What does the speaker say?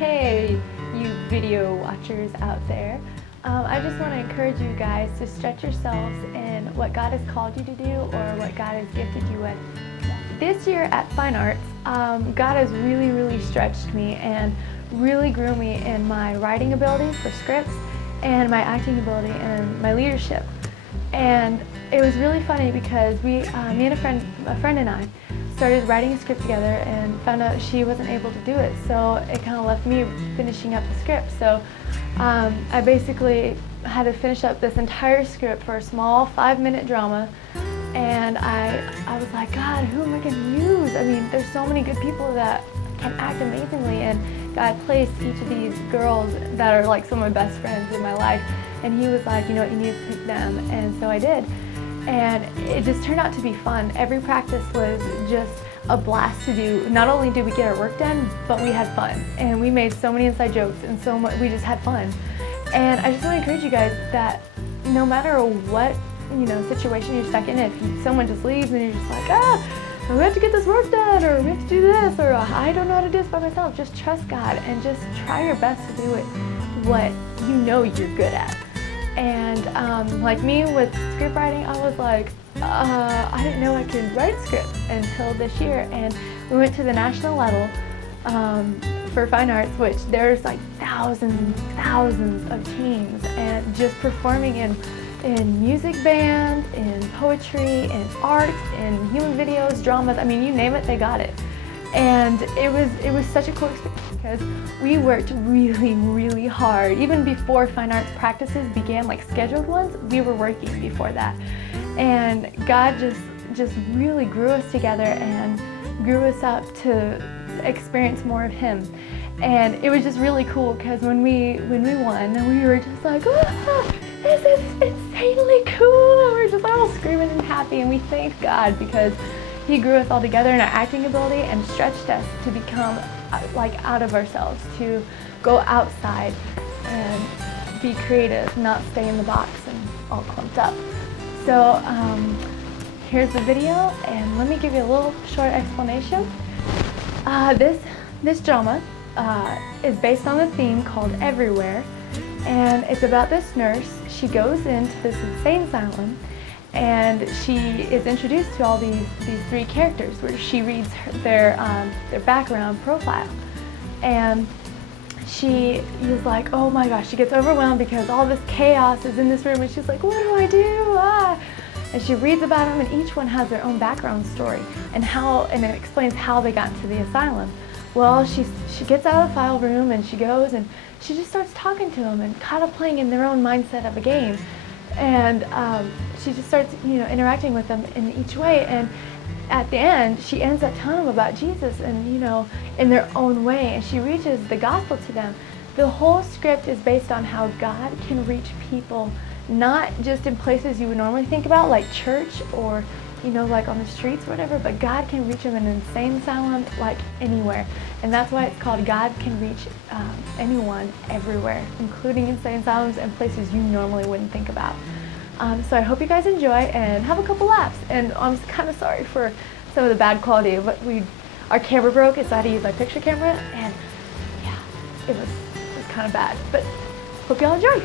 Hey, you video watchers out there. I just want to encourage you guys to stretch yourselves in what God has called you to do or what God has gifted you with. This year at Fine Arts, God has really stretched me and really grew me in my writing ability for scripts and my acting ability and my leadership. And it was really funny because me and a friend and I started writing a script together and found out she wasn't able to do it, so it kind of left me finishing up the script. So I basically had to finish up this entire script for a small 5-minute drama, and I was like, God, who am I going to use? I mean, there's so many good people that can act amazingly, and God placed each of these girls that are like some of my best friends in my life, and he was like, you know what, you need to pick them, and so I did. And it just turned out to be fun. Every practice was just a blast to do. Not only did we get our work done, but we had fun. And we made so many inside jokes and so much, we just had fun. And I just want to encourage you guys that no matter what, situation you're stuck in, if someone just leaves and you're just like, we have to get this work done, or we have to do this, or I don't know how to do this by myself, just trust God and just try your best to do it what you know you're good at. And like me with script writing, I was like, I didn't know I could write scripts until this year. And we went to the national level for Fine Arts, which there's like thousands and thousands of teams, and just performing in music band, in poetry, in art, in human videos, dramas, I mean, you name it, they got it. And it was such a cool experience because we worked really hard. Even before Fine Arts practices began, like scheduled ones, we were working before that. And God just really grew us together and grew us up to experience more of Him. And it was just really cool because when we won, we were just like, oh, this is insanely cool. And we were just all screaming and happy, and we thanked God because He grew us all together in our acting ability and stretched us to become like out of ourselves, to go outside and be creative, not stay in the box and all clumped up. So here's the video, and let me give you a little short explanation. This drama is based on a theme called Everywhere, and it's about this nurse. She goes into this insane asylum, and she is introduced to all these three characters where she reads their background profile. And she is like, oh my gosh, she gets overwhelmed because all this chaos is in this room, and she's like, what do I do? And she reads about them, and each one has their own background story and it explains how they got into the asylum. Well, she gets out of the file room, and she goes and she just starts talking to them and kind of playing in their own mindset of a game. And she just starts, interacting with them in each way. And at the end, she ends up telling them about Jesus and, in their own way. And she reaches the gospel to them. The whole script is based on how God can reach people, not just in places you would normally think about, like church or, like on the streets or whatever, but God can reach them in an insane asylum, like anywhere. And that's why it's called God Can Reach Anyone Everywhere, including insane asylums and places you normally wouldn't think about. So I hope you guys enjoy and have a couple laughs. And I'm kind of sorry for some of the bad quality, but our camera broke, so I had to use my picture camera, and yeah, it was kind of bad. But hope y'all enjoy.